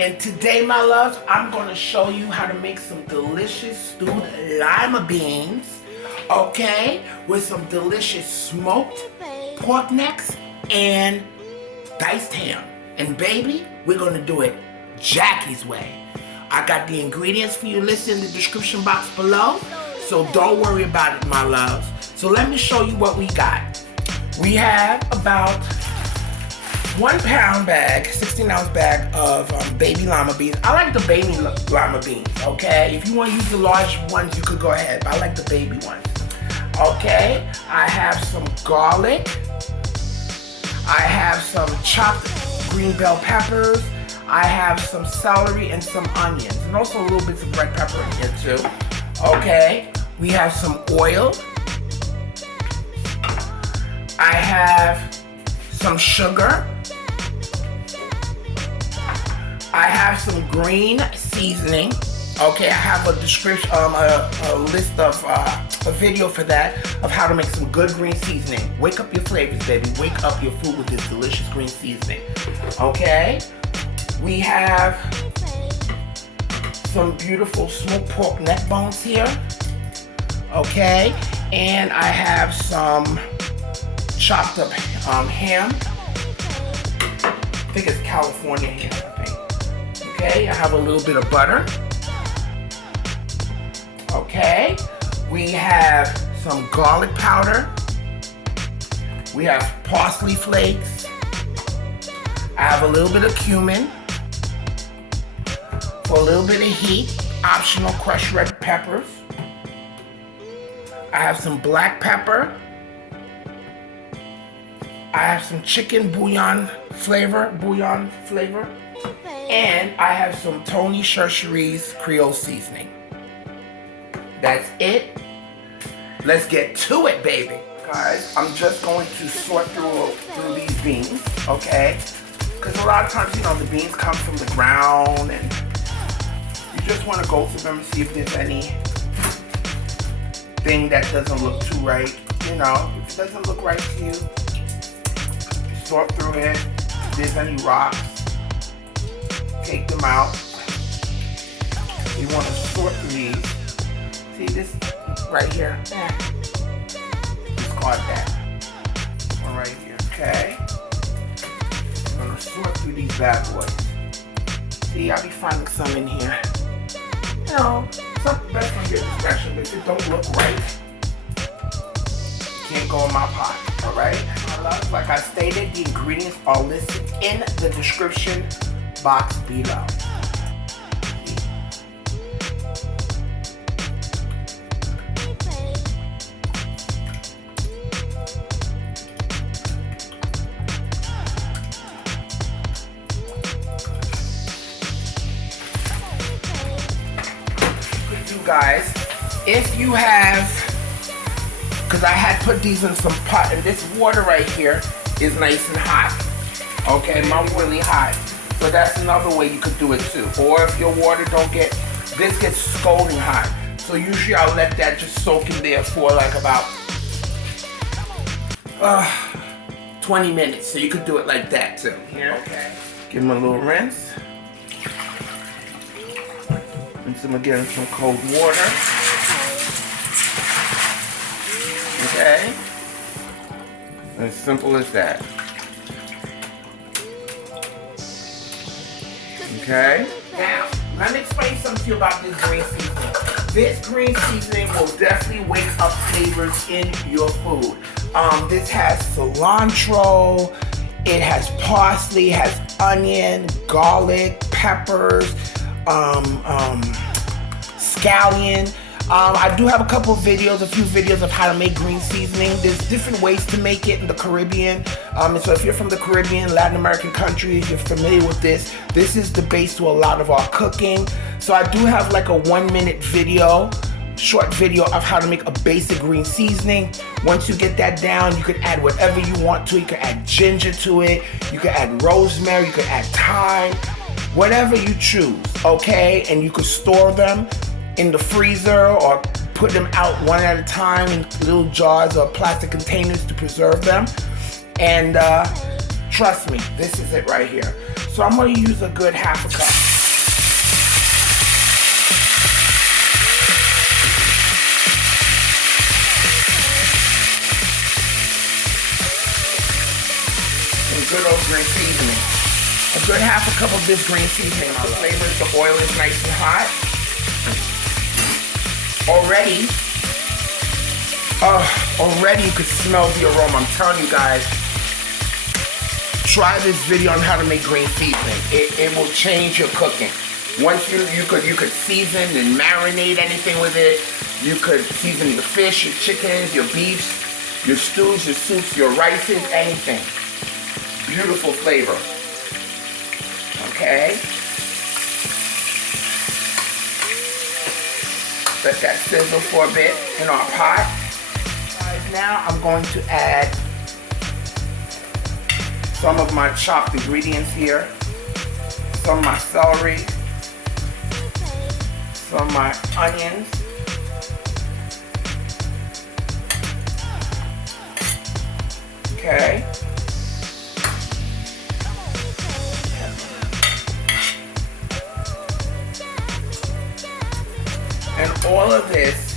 And today, my loves, I'm gonna show you how to make some delicious stewed lima beans, okay, with some delicious smoked pork necks and diced ham. And baby, we're gonna do it Jackie's way. I got the ingredients for you listed in the description box below, so don't worry about it, my loves. So let me show you what we got. We have about 1 pound bag, 16-ounce bag of baby lima beans. I like the baby lima beans, okay? If you want to use the large ones, you could go ahead, but I like the baby ones. Okay, I have some garlic. I have some chopped green bell peppers. I have some celery and some onions, and also a little bits of red pepper in here too. Okay, we have some oil. I have some sugar. I have some green seasoning. Okay, I have a description, a list of a video for that of how to make some good green seasoning. Wake up your flavors, baby. Wake up your food with this delicious green seasoning. Okay, we have some beautiful smoked pork neck bones here. Okay, and I have some chopped up ham. I think it's California ham, I think. Okay, I have a little bit of butter. Okay, we have some garlic powder. We have parsley flakes. I have a little bit of cumin. For a little bit of heat, optional crushed red peppers. I have some black pepper. I have some chicken bouillon flavor. And I have some Tony Churchery's Creole seasoning. That's it. Let's get to it, baby. Guys, I'm just going to sort through these beans, okay? Because a lot of times, you know, the beans come from the ground and you just want to go through them and see if there's anything that doesn't look too right. You know, if it doesn't look right to you, sort through it. If there's any rocks, take them out. You want to sort through these. See this right here? It's called that one right here, okay? I'm gonna sort through these bad boys. See, I'll be finding some in here. You know, something best on your discretion, but if it don't look right, can't go in my pot, all right? Like I stated, the ingredients are listed in the description box below. Guys, if you have, because I had put these in some pot, and this water right here is nice and hot. Okay, mine's really hot. So that's another way you could do it too. Or if your water don't get, this gets scalding hot. So usually I'll let that just soak in there for like about 20 minutes. So you could do it like that too. Yeah. Okay. Give them a little rinse. Rinse them again in some cold water. Okay. As simple as that. Okay. Now, let me explain something to you about this green seasoning. This green seasoning will definitely wake up flavors in your food. This has cilantro, it has parsley, has onion, garlic, peppers, scallion. I do have a few videos of how to make green seasoning. There's different ways to make it in the Caribbean. And so if you're from the Caribbean, Latin American countries, you're familiar with this. This is the base to a lot of our cooking. So I do have like a 1-minute video, short video of how to make a basic green seasoning. Once you get that down, you can add whatever you want to it. You can add ginger to it. You can add rosemary. You can add thyme. Whatever you choose, okay? And you could store them in the freezer or put them out one at a time in little jars or plastic containers to preserve them. And trust me, this is it right here. So I'm gonna use a good half a cup. good old green seasoning. A good half a cup of this green seasoning. The flavors, the oil is nice and hot. Already you could smell the aroma. I'm telling you guys, try this video on how to make green seasoning. It will change your cooking. Once you could season and marinate anything with it. You could season your fish, your chickens, your beefs, your stews, your soups, your rices, anything. Beautiful flavor. Okay. Let that sizzle for a bit in our pot. Guys, now I'm going to add some of my chopped ingredients here. Some of my celery. Some of my onions. Okay. And all of this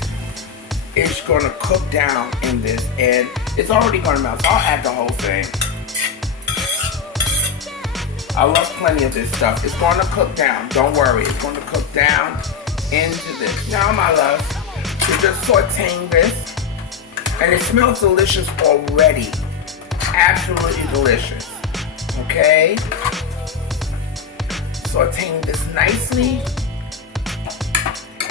is going to cook down in this, and it's already going to melt. So I'll add the whole thing. I love plenty of this stuff. It's going to cook down. Don't worry. It's going to cook down into this. Now, my love, we're just sauteing this, and it smells delicious already. Absolutely delicious. Okay? Sauteing this nicely.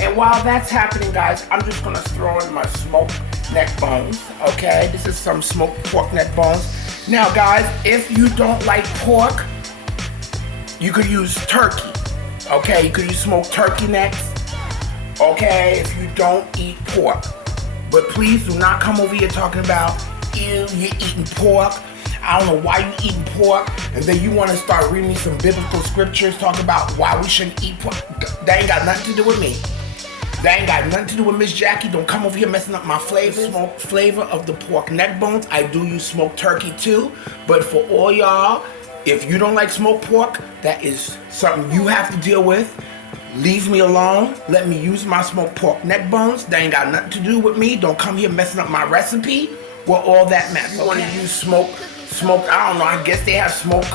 And while that's happening, guys, I'm just gonna throw in my smoked neck bones. Okay? This is some smoked pork neck bones. Now, guys, if you don't like pork, you could use turkey. Okay? You could use smoked turkey necks. Okay? If you don't eat pork. But please do not come over here talking about, ew, you're eating pork. I don't know why you eating pork. And then you want to start reading me some biblical scriptures talking about why we shouldn't eat pork. That ain't got nothing to do with me. That ain't got nothing to do with Miss Jackie. Don't come over here messing up my flavor. Smoked flavor of the pork neck bones. I do use smoked turkey too. But for all y'all, if you don't like smoked pork, that is something you have to deal with. Leave me alone. Let me use my smoked pork neck bones. That ain't got nothing to do with me. Don't come here messing up my recipe. Well, all that mess. You want to use smoked, I don't know, I guess they have smoked,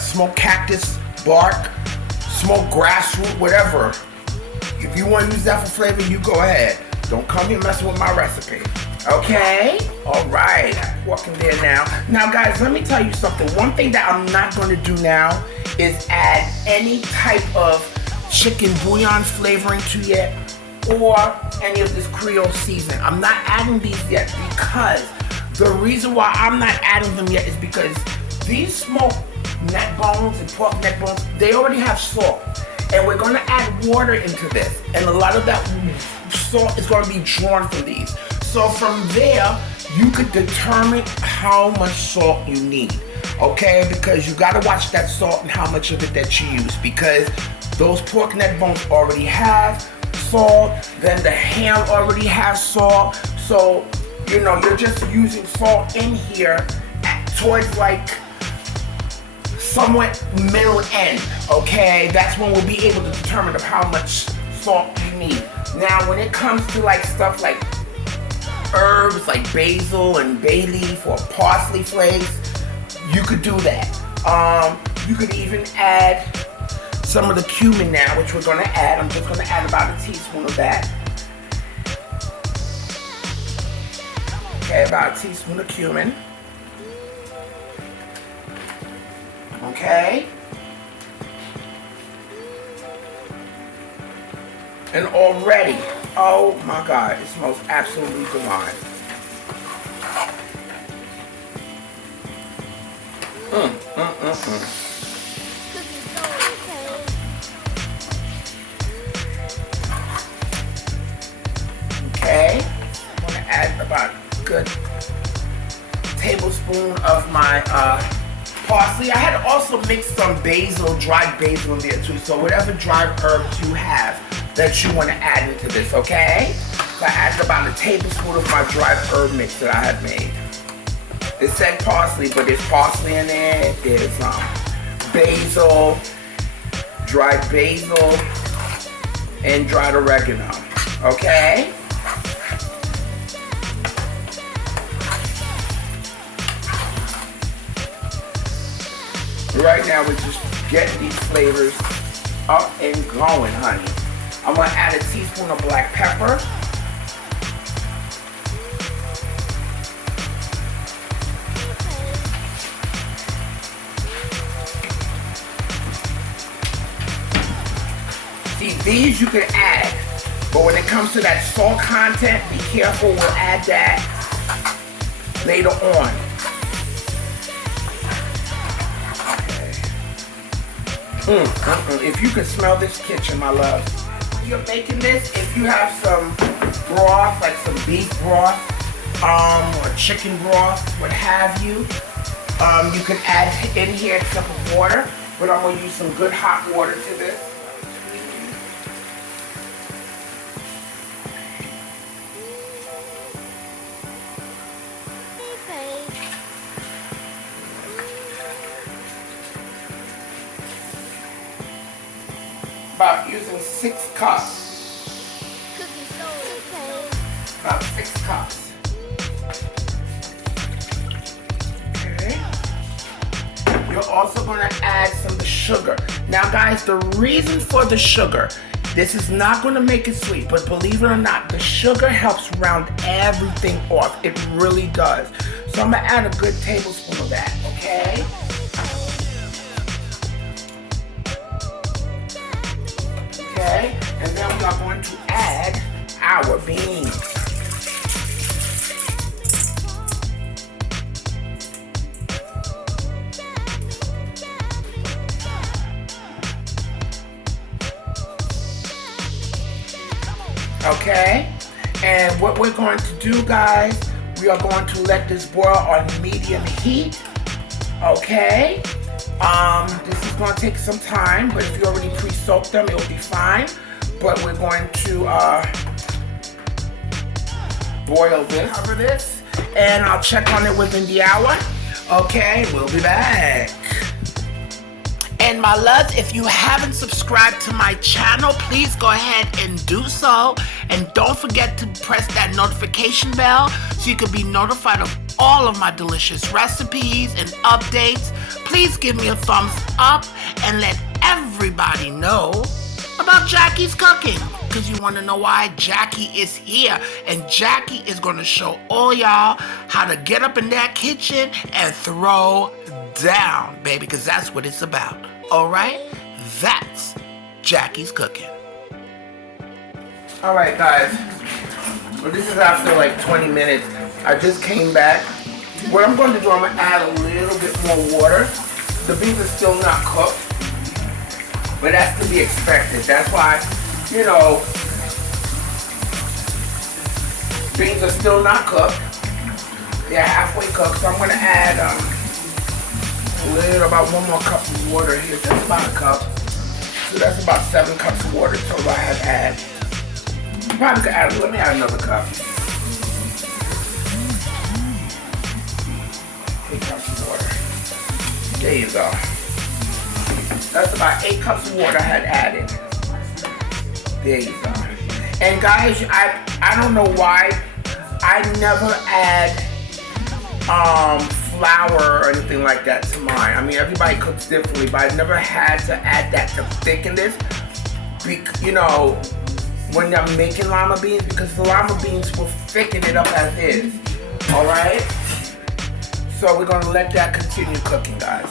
smoked cactus bark, smoked grassroot, whatever. If you want to use that for flavor, you go ahead. Don't come here messing with my recipe. Okay? All right. Pork in there now. Now, guys, let me tell you something. One thing that I'm not going to do now is add any type of chicken bouillon flavoring to it or any of this Creole seasoning. I'm not adding these yet because the reason why I'm not adding them yet is because these smoked neck bones and pork neck bones, they already have salt. And we're going to add water into this. And a lot of that salt is going to be drawn from these. So from there, you could determine how much salt you need. Okay? Because you got to watch that salt and how much of it that you use. Because those pork neck bones already have salt. Then the ham already has salt. So, you know, you're just using salt in here towards like somewhat middle end, okay? That's when we'll be able to determine of how much salt you need. Now, when it comes to like stuff like herbs like basil and bay leaf or parsley flakes, you could do that. You could even add some of the cumin now, which we're gonna add. I'm just gonna add about a teaspoon of that. Okay, about a teaspoon of cumin. Okay. And already, oh my God, it smells absolutely divine. Okay, I'm gonna add about a good tablespoon of my parsley. I had also mixed some basil, dried basil in there too. So whatever dried herbs you have that you want to add into this, okay? So I added about a tablespoon of my dried herb mix that I had made. It said parsley, but there's parsley in there. There's basil, dried basil, and dried oregano, okay? right now we're just getting these flavors up and going, honey. I'm gonna add a teaspoon of black pepper. See, these you can add, but when it comes to that salt content, be careful, we'll add that later on. If you can smell this kitchen, my love. You're making this, if you have some broth, like some beef broth, or chicken broth, what have you, you can add in here a cup of water, but I'm gonna use some good hot water to this. About using 6 cups. About 6 cups. Okay. You're also going to add some of the sugar. Now guys, the reason for the sugar, this is not going to make it sweet, but believe it or not, the sugar helps round everything off. It really does. So I'm going to add a good tablespoon of that, okay? Okay, and then we are going to add our beans. Okay, and what we're going to do, guys, we are going to let this boil on medium heat. Okay. This is going to take some time, but if you already pre-soaked them, it will be fine. But we're going to boil this, cover this, and I'll check on it within the hour. Okay, we'll be back. And my loves, if you haven't subscribed to my channel, please go ahead and do so. And don't forget to press that notification bell so you can be notified of all of my delicious recipes and updates. Please give me a thumbs up and let everybody know about Jackie's cooking. Because you want to know why? Jackie is here. And Jackie is going to show all y'all how to get up in that kitchen and throw down, baby. Because that's what it's about. All right? That's Jackie's cooking. All right, guys. Well, this is after like 20 minutes. I just came back. What I'm going to do, I'm going to add a little bit more water. The beans are still not cooked, but that's to be expected. That's why, you know, beans are still not cooked. They're halfway cooked, so I'm going to add about 1 more cup of water here, just about a cup. So that's about 7 cups of water total I have added. Probably could add, let me add another cup. 8 cups of water. There you go. That's about 8 cups of water I had added. There you go. And guys, I don't know why I never add flour or anything like that to mine. I mean, everybody cooks differently, but I never had to add that to thicken this. You know, when I'm making lima beans, because the lima beans will thicken it up as is. All right? So we're gonna let that continue cooking, guys.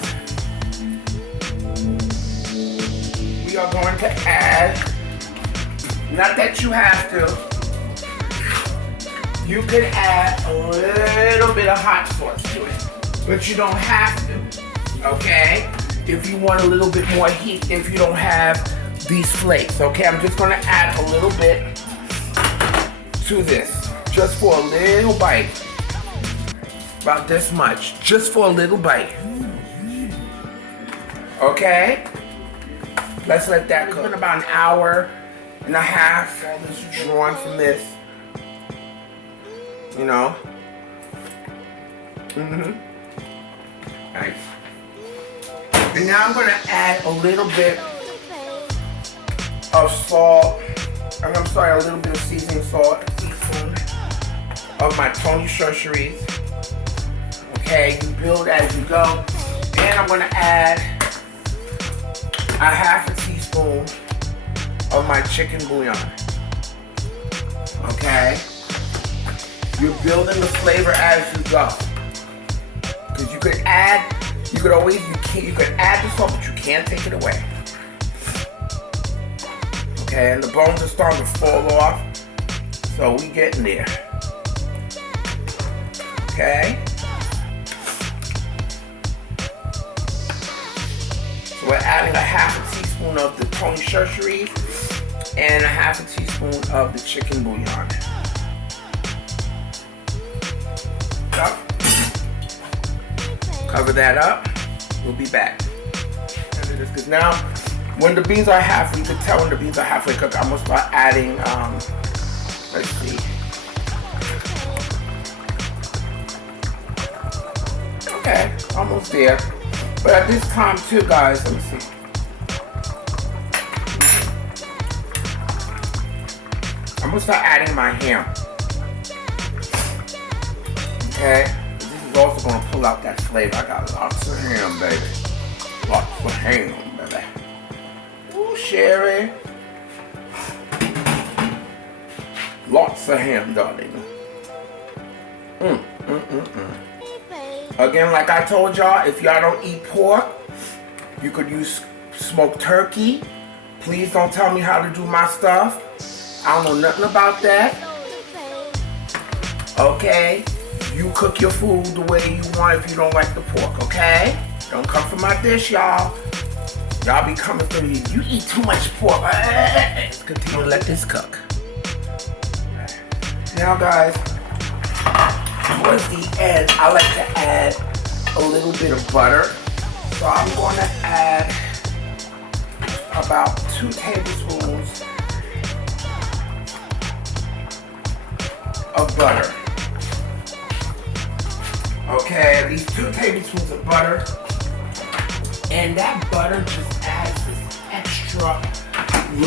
We are going to add, not that you have to, you can add a little bit of hot sauce to it, but you don't have to, okay? If you want a little bit more heat, if you don't have these flakes, okay? I'm just gonna add a little bit to this, just for a little bite. About this much, just for a little bite. Okay? Let's let that cook. It's been about an hour and a half. All this drawn from this. You know? Nice. And now I'm gonna add a little bit of salt. I'm sorry, a little bit of seasoning salt. A teaspoon of my Tony Churcheries. Okay, you build as you go. And I'm gonna add a half a teaspoon of my chicken bouillon. Okay? You're building the flavor as you go. Because you could add the salt, but you can't take it away. Okay, and the bones are starting to fall off. So we getting there. Okay? So we're adding a half a teaspoon of the Tony Churchery and a half a teaspoon of the chicken bouillon. Up. Cover that up. We'll be back. Because now, when the beans are halfway, you can tell when the beans are halfway cooked. I'm gonna start adding. Let's see. Okay, almost there. But at this time, too, guys, let me see. I'm gonna start adding my ham. Okay. This is also gonna pull out that flavor. I got lots of ham, baby. Lots of ham, baby. Ooh, Sherry. Lots of ham, darling. Again, like I told y'all, if y'all don't eat pork, you could use smoked turkey. Please don't tell me how to do my stuff. I don't know nothing about that. Okay? You cook your food the way you want if you don't like the pork, okay? Don't come for my dish, y'all. Y'all be coming for me. You eat too much pork. Let's continue to let this cook. Now, guys, towards the end, I like to add a little bit of butter. So I'm going to add about 2 tablespoons of butter. Okay, at least 2 tablespoons of butter. And that butter just adds this extra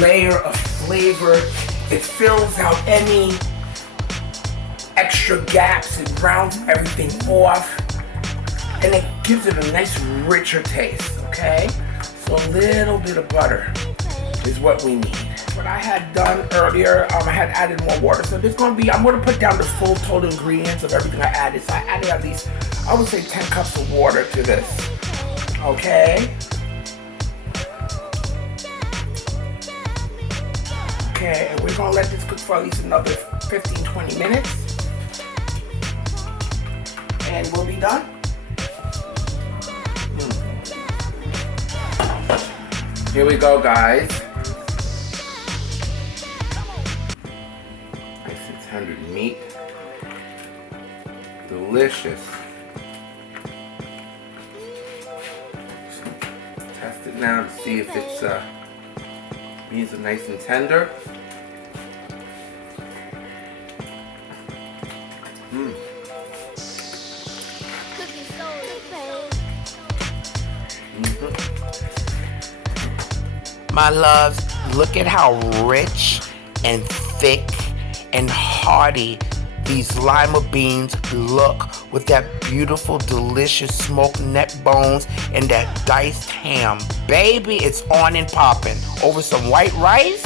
layer of flavor. It fills out any extra gaps, it rounds everything off, and it gives it a nice richer taste, okay? So a little bit of butter is what we need. What I had done earlier, I had added more water, so there's gonna be, I'm gonna put down the full total ingredients of everything I added. So I added at least, I would say 10 cups of water to this, okay? Okay, and we're gonna let this cook for at least another 15-20 minutes. And we'll be done. Here we go, guys. Nice and tender meat. Delicious. Test it now to see if it's meats are nice and tender. My loves, look at how rich and thick and hearty these lima beans look with that beautiful, delicious smoked neck bones and that diced ham. Baby, it's on and popping. Over some white rice,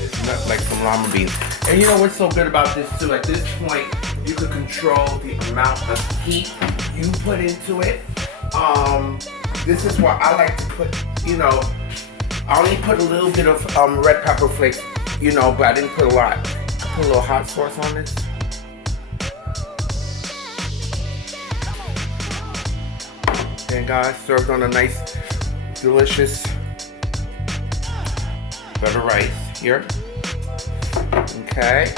it's not like some lima beans. And you know what's so good about this too? At this point, you can control the amount of heat you put into it. This is why I like to put, you know, I only put a little bit of red pepper flakes, you know, but I didn't put a lot. I put a little hot sauce on this. And guys, served on a nice, delicious butter rice here. Okay.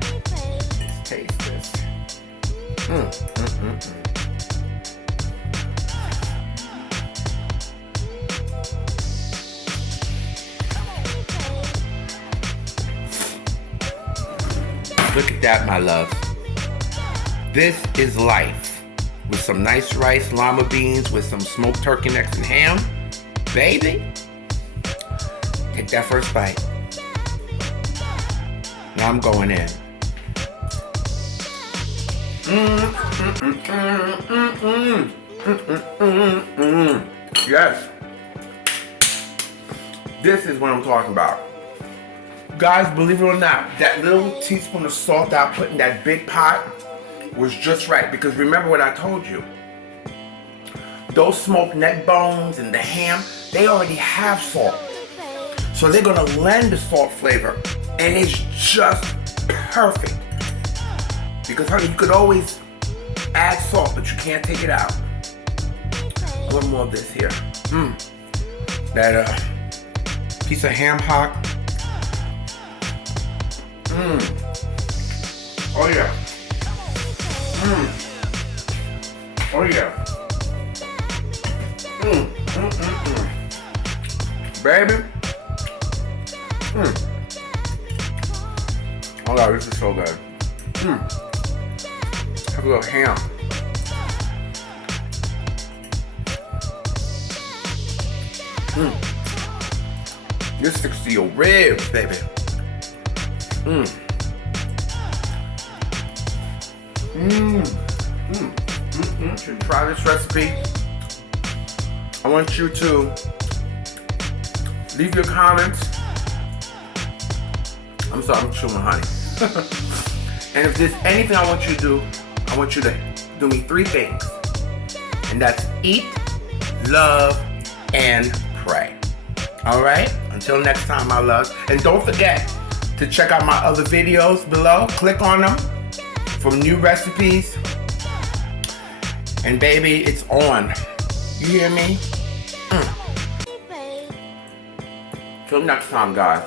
Let's taste this. Look at that, my love. This is life. With some nice rice, lima beans, with some smoked turkey necks and ham. Baby, take that first bite. Now I'm going in. Yes. This is what I'm talking about. Guys, believe it or not, that little teaspoon of salt that I put in that big pot was just right. Because remember what I told you. Those smoked neck bones and the ham, they already have salt. So they're gonna lend the salt flavor. And it's just perfect. Because honey, you could always add salt, but you can't take it out. One more of this here. That piece of ham hock. Oh yeah. Oh yeah. Baby. Oh god, this is so good. Have a little ham. This sticks to your ribs, baby. Should try this recipe. I want you to leave your comments. I'm sorry, I'm chewing honey. And if there's anything I want you to do, I want you to do me 3 things. And that's eat, love, and pray. Alright? Until next time, my loves. And don't forget to check out my other videos below. Click on them for new recipes. And baby, it's on. You hear me? Till next time, guys.